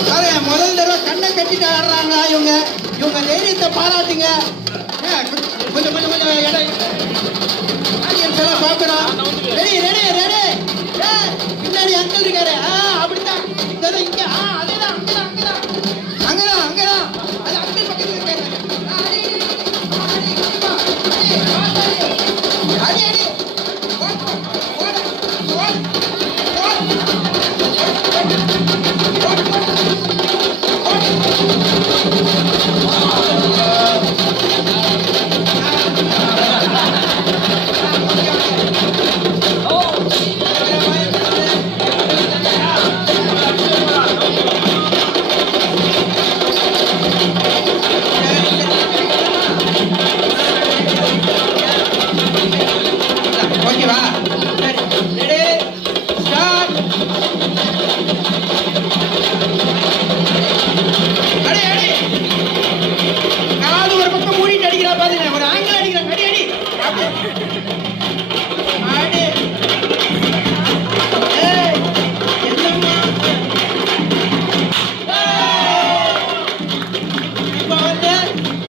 முதல் தடவை கண்ணை கட்டிட்டு ஆடுறாங்களா இவங்க? இவங்க தைரியத்தை பாராட்டுங்க. கொஞ்சம் கொஞ்சம் கொஞ்சம் இடம் ஆடியன்ஸ் எல்லாம் பார்க்கணும். Ready ready ready. பின்னாடி அங்கிள் இருக்காரு.